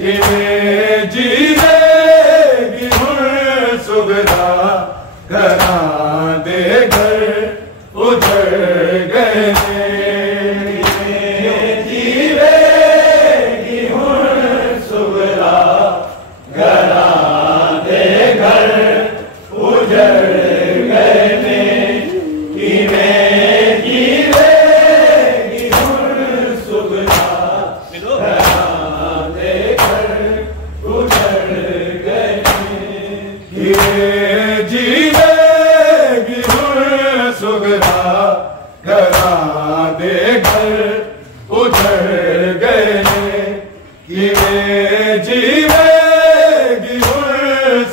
किवें जीवेगी हुण सुगरा घरां दे घर उजड़ गए ने। किवें जीवेगी हुण सुगरा घरां दे घर उजड़ गए ने। किवें जीवेगी हुण सुगरा घरां दे घर उजड़ गए ने। किवें जीवेगी हुण सुगरा घरां दे घर उजड़ गए ने। किवें जीवेगी हुण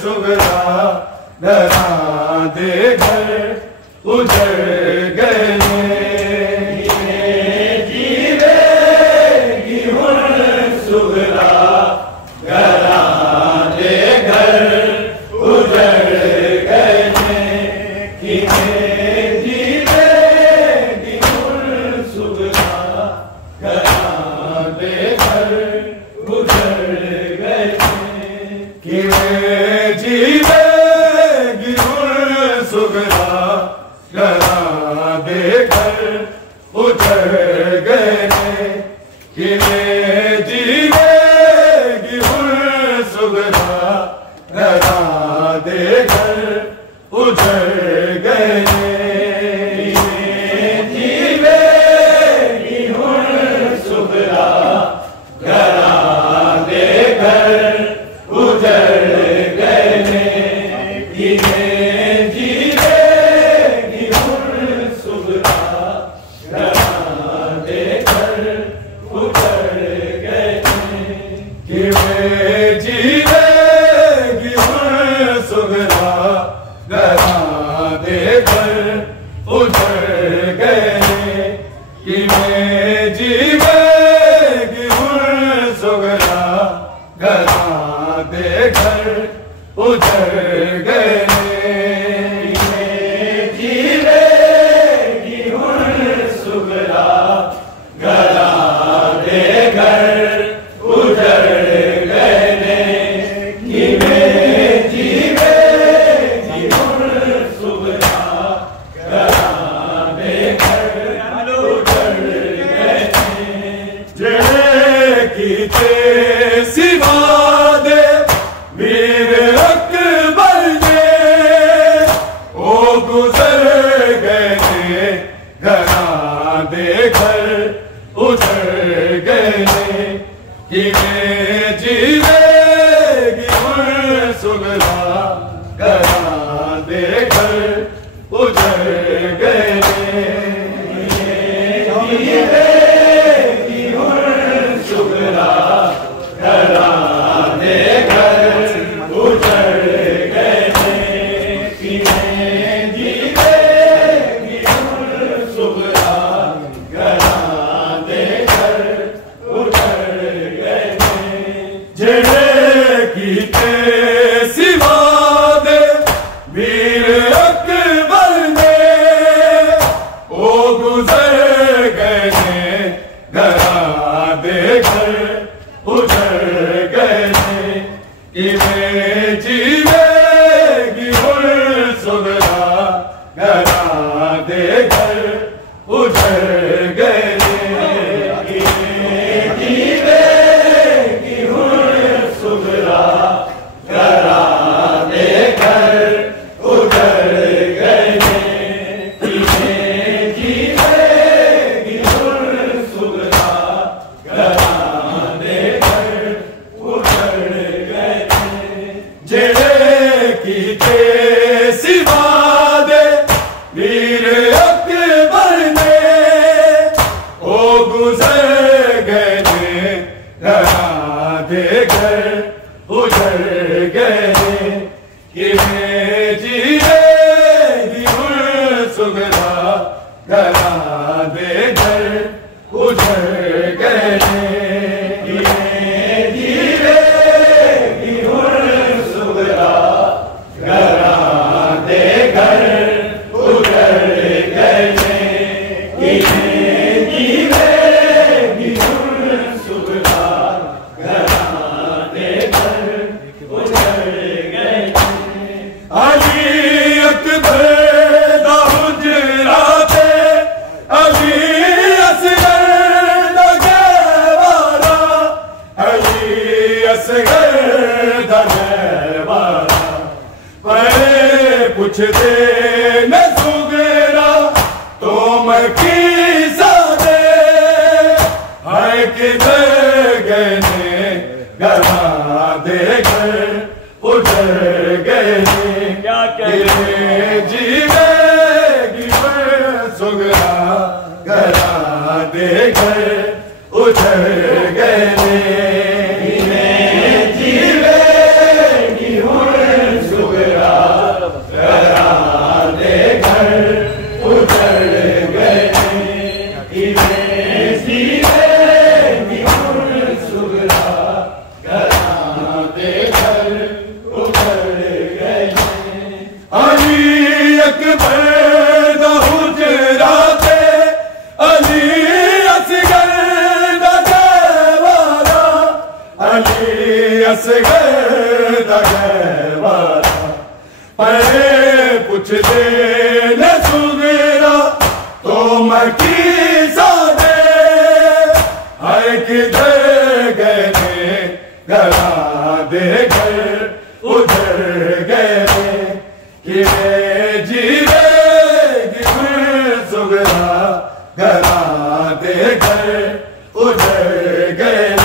सुगरा घरां दे घर उजड़ गए ने। किवें जीवेगी हुण सुगरा घरां दे घर उजड़ गए ने। किवें जीवेगी हुण सुगरा घरां दे घर उजड़ गए ने। किवें जीवेगी हुण सुगरा घरां दे घर उजड़ गए ने। किवें जीवेगी हुण सुगरा घरां दे घर उजड़ गए ने। किवें जीवेगी हुण सुगरा घरां दे घर उजड़ गए ने। किवें जीवेगी हुण सुगरा घरां दे घर उजड़ गए ने। किवें जीवेगी हुण सुगरा घरां दे घर उजड़ गए ने। किवें जीवेगी हुण सुगरा घरां दे घर उजड़ गए ने। किवें जीवेगी हुण सुगरा घरां दे घर उजड़ गए ने। किवें जीवेगी हुण सुगरा घरां दे घर उजड़ गए ने। जेड़े कीते सिवा दे वीर अकबर ने ओ गुजर गए ने। घरां दे घर उजड़ गए ने। किवें जीवेगी हुण सुगरा घरां दे घर उजड़ गए ने। जीवेगी हुण सुगरा घरां दे घर उजड़ गए ने। किवें जीवेगी हुण सुगरा घरां दे घर उजड़ गए ने। जेड़े कीते सिवा दे वीर अकबर ने ओ गुजर गए ने। घरां दे घर उजड़ गए ने। किवें जीवेगी हुण सुगरा घरां दे घर उजड़ गए ने। किवें जीवेगी हुण सुगरा घरां दे घर उजड़ गए ने। किवें जीवेगी हुण सुगरा घरां दे घर उजड़ गए ने। जेड़े कीते सिवा दे वीर अकबर ने ओ गुजर गए ने। घरां दे घर उजड़ गए ने। किवें जीवेगी हुण सुगरा घरां दे घर उजड़ गए ने। किवें जीवेगी हुण सुगरा घरां दे घर उजड़ गए ने। किवें जीवेगी हुण सुगरा घरां असगर धनवारा परे पुछते न सुगरा तो मैं की सादे है किधर गए गवा देकर उधर गए क्या जीवे सुगरा गरा देकर उधर गए परे पुछते न सुगरा तो मैं की सादे है किधर गए गला देकर उधर गए कि जीवे सुगरा गला देकर उधर गए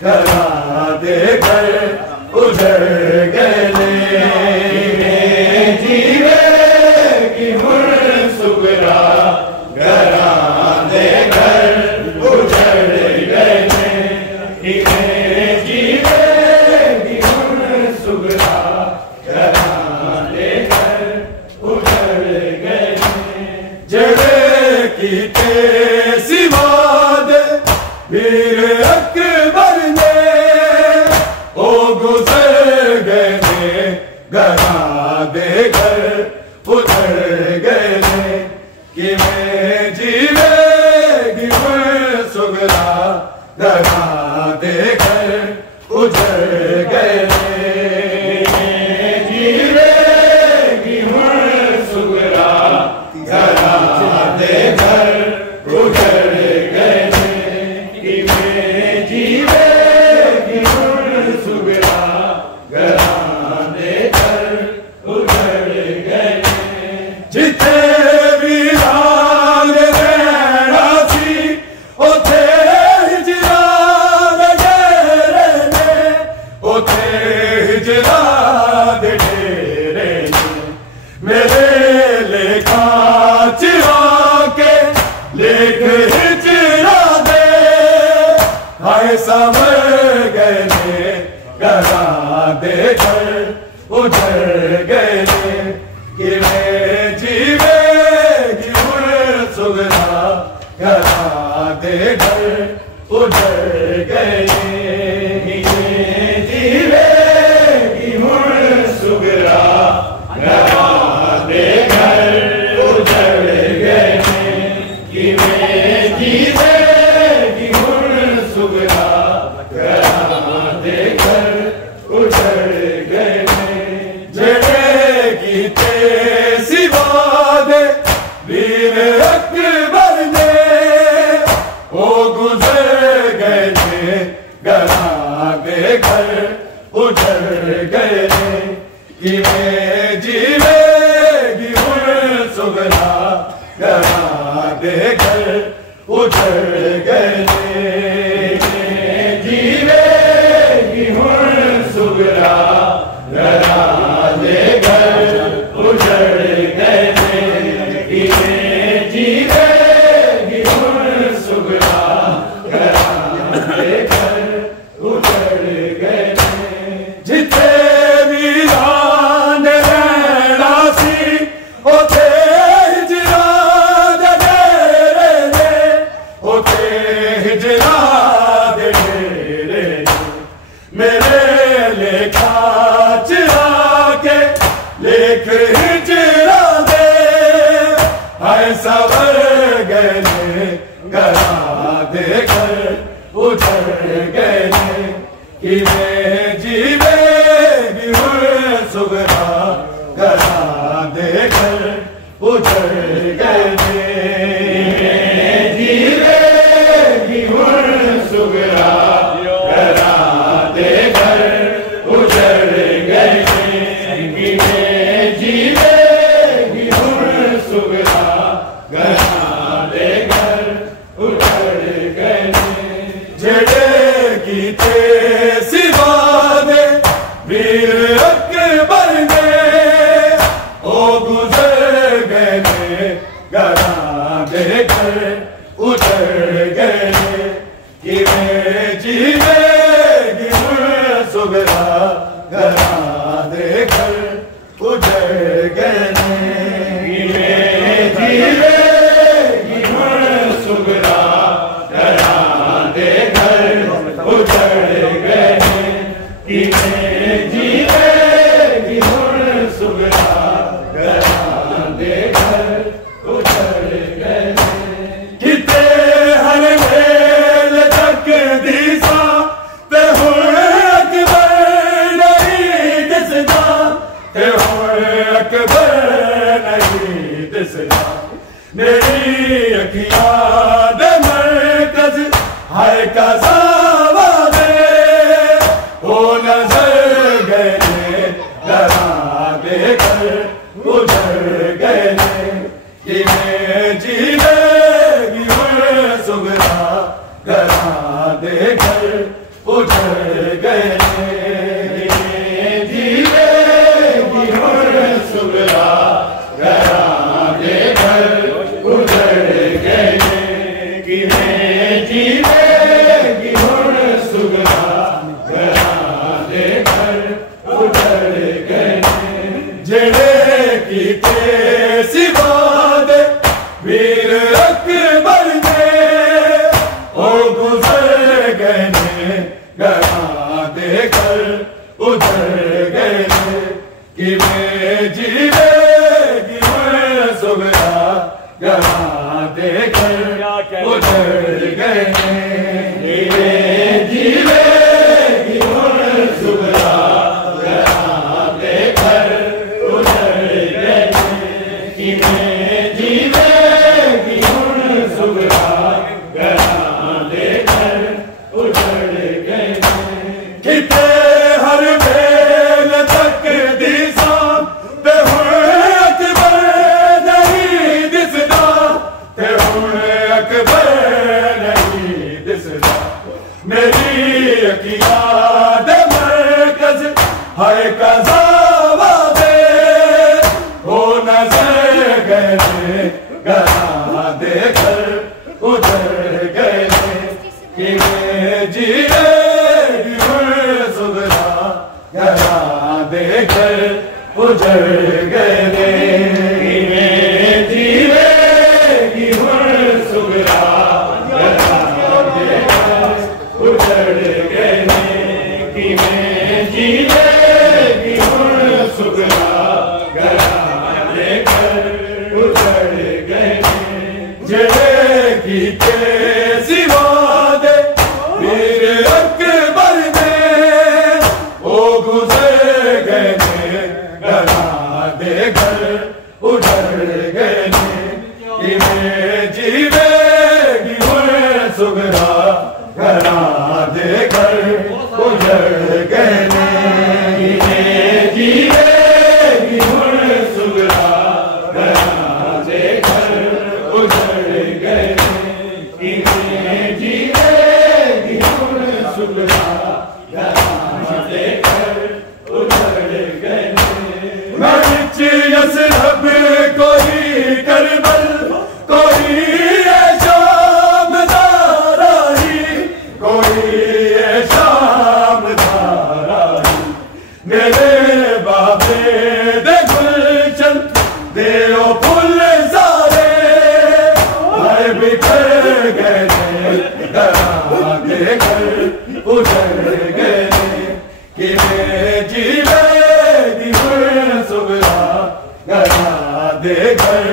घरा दे घर उजड़ गए जीवे की मुर सुगरा घरा दे घर उजड़ गए जीवे की मुर सुगरा घरा दे घर उजड़ गए जड़े की सिवाद वीर अकबर ने ओ गुजर गए घरा दे घर उजड़ गए कि मैं जीवेगी मुर सुगरा घरा दे घर उजड़ गए जीवेगी मुर सुगरा घरा दे घर उजड़ गए कि मैं जीवेगी मुर सुगरा घरा दे घर उजड़ गए जिथे वीरान रहना सी उथे हिजरा डेरे ने उथे हिजरा डेरे ने मेरे लेखा चिरा के लेख हिजरा दे हाय समर गए घरा दे घर उजड़ गए कि मैं जीवेगी मुर सुगरा घरा दे घर उजड़ गए जीवेगी मुर सुगरा घरा दे घर उजड़ गए कि मैं जीवेगी मुर सुगरा घरा दे घर उजड़ गए जड़े की सिवाद वीर अकबर ने ओ गुजर गए घरा दे घर उजड़ गए कि मैं जीवेगी मुर सुगरा घरा दे घर उजड़ गए जीवेगी मुर सुगरा घरा दे घर उजड़ गए कि मैं जीवेगी मुर सुगरा घरा दे घर उजड़ गए जिथे वीरान रहना सी उथे हिजरा डेरे ने उथे हिजरा डेरे मेरे लेखा चिरा के लेख हिजरा दे हाय सवर गए घरा दे घर उजड़ गए कि मैं जीवेगी मुर सुगरा घरा दे घर उजड़ गए जीवेगी मुर सुगरा घरा दे घर उजड़ गए कि मैं जीवेगी मुर सुगरा घरा दे घर उजड़ गए जड़े की सिवाद वीर अकबर ने ओ गुजर गए घरा दे घर उजड़ गए कि मैं जीवेगी मुर सुगरा घरा दे घर उजड़ गए कि मैं जीवेगी मुर सुगरा घरा दे घर उजड़ गए कि मैं जीवेगी मुर सुगरा घरा दे घर उजड़ गए किते हर मेल तक दीसा ते हुण अकबर नहीं दिसदा ते हुण अकबर नहीं दिसदा मेरी अखियां दे मरकज हर कज़ावा दे ओ नजर उजड़ गए जीवे सुगरा घरां दे घर उजड़ गए किवें जीवेगी हुण सुगरा घरां दे घर उजड़ गए जेड़े कीते सिवा दे वीर अकबर ने ओ गुजर गए ने घरां दे घर उजड़ गए किवें जीवेगी हुण सुगरा घरां दे घर उजड़ गए किवें जीवेगी हुण सुगरा घरां दे घर उजड़ गए किवें जीवेगी हुण सुगरा घरां दे घर उजड़ गए किते हर वेल तक दी सां ते हुण अकबर नहीं दिसदा ते हुण अकबर नहीं दिसदा मेरी अखियां दे मरकज हाय कज़ावा दे हो नज़र गए घरां दे घर उजड़ गए किवें जीवेगी हुण सुगरा घरां दे घर उजड़ गए किवें जीवेगी हुण सुगरा घरां दे घर उजड़ गए किवें जीवेगी हुण सुगरा घरां दे घर उजड़ गए जेड़े कीते सिवा दे वीर अकबर ने ओ गुजर गए ने घरां दे घर उजड़ गए किवें जीवेगी हुण सुगरा घरां दे घर उजड़ गए किवें जीवेगी हुण सुगरा घरां दे घर उजड़ गए किवें जीवेगी हुण सुगरा घरां दे घर उजड़ गए मैं विच यसरब कोई करबल कोई शाम दाराही कोई शाम दाराही मेरे बाबे दे गुलशन दे ओ फुल सारे हाय बिखर गए घरां दे घर उजड़ गए किवें जीवेगी हुण सुगरा घरां दे घर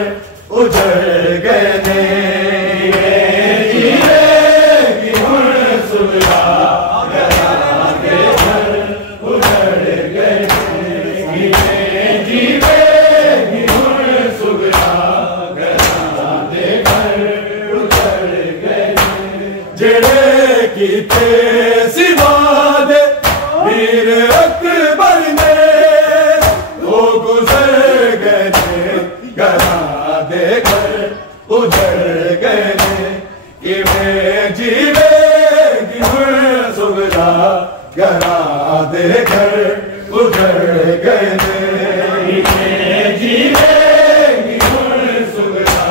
उजड़ गए किवें जीवेगी हुण सुगरा घरां दे घर उजड़ गए किवें जीवेगी हुण सुगरा घरां दे घर उजड़ गए जेड़े कीते सिवा दे वीर अकबर ने ओ गुजर गए घरां दे घर उजड़ गए किवें जीवेगी हुण सुगरा घरां दे घर उजड़ गए किवें जीवेगी हुण सुगरा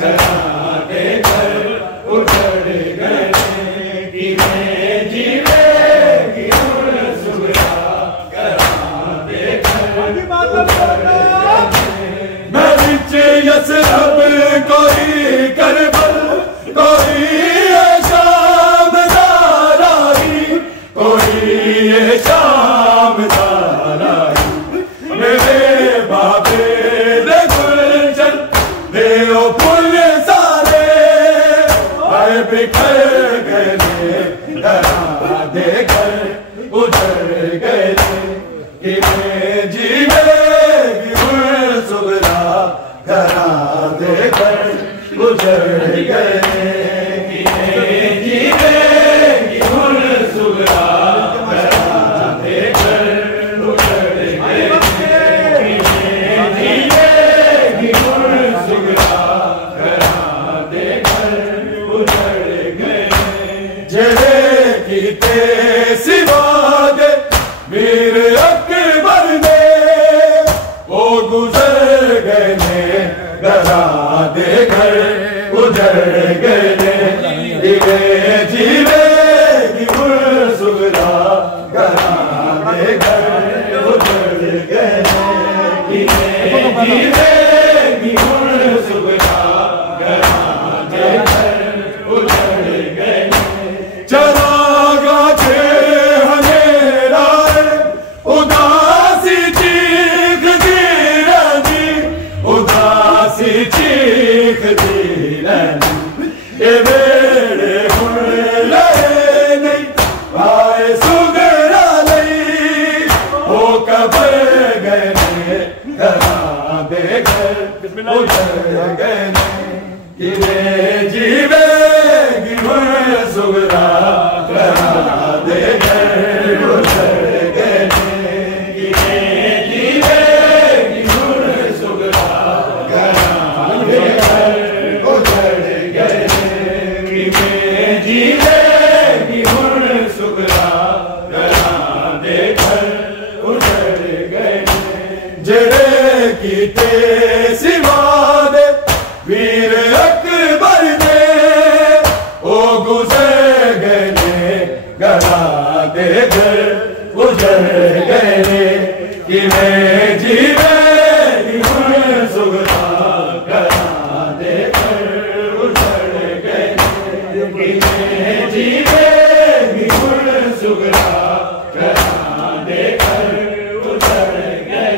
घरां दे घर उजड़ गए किवें जीवेगी हुण सुगरा घरां दे घर मैं विच यसरब कोई करबल कोई शाम दाराही कोई शाम दाराही मेरे बाबे दे गुलशन दे ओ फुल सारे हाय बिखर गए घरां दे घर उजड़ गए किवें जीवेगी हुण सुगरा घरां दे घर उजड़ गए किवें जीवेगी हुण सुगरा घरां दे घर उजड़ गए किवें जीवेगी हुण सुगरा घरां दे घर उजड़ गए जेड़े कीते सिवा दे वीर अकबर ने वो गुजर गए गरा दे घर गुजर गए जीवे जीवे सुगरा गरा दे घर गुजर गए जीवे जीवे सुगरा गरा दे घर गुजर गए चरागा थे हनेरा उदासी चीख दी रही उदासी चीख दी रही ये बेड़े हुण लहे नहीं आए सुगरा नहीं वो कबर गए करा दे घर उधर गए जीवे जीवे गिवन सुगरा करा दे घर उधर गए जीवे जीवे गिवन सुगरा करा दे घर उधर गए जीवे जीवे गिवन सुगरा करा दे घर उधर गए जड़े कीते सिवा दे वीर अकबर ने ओ गुजर गए गरा दे घर गुजर गए किवे जीवे गिवन सुगरा करा दे घर गुजर गए किवे जीवे गिवन सुगरा करा दे घर गुजर गए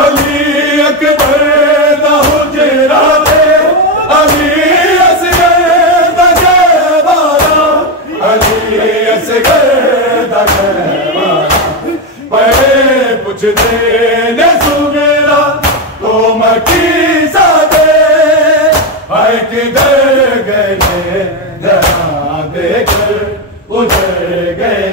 अली अकबर दा हुजरा दे अली असगर दा जवारा अली असगर दा जवारा बड़े पुछते ने सुगरा तो मकी सादे हाय किधर गए जरा दे कर उधर गए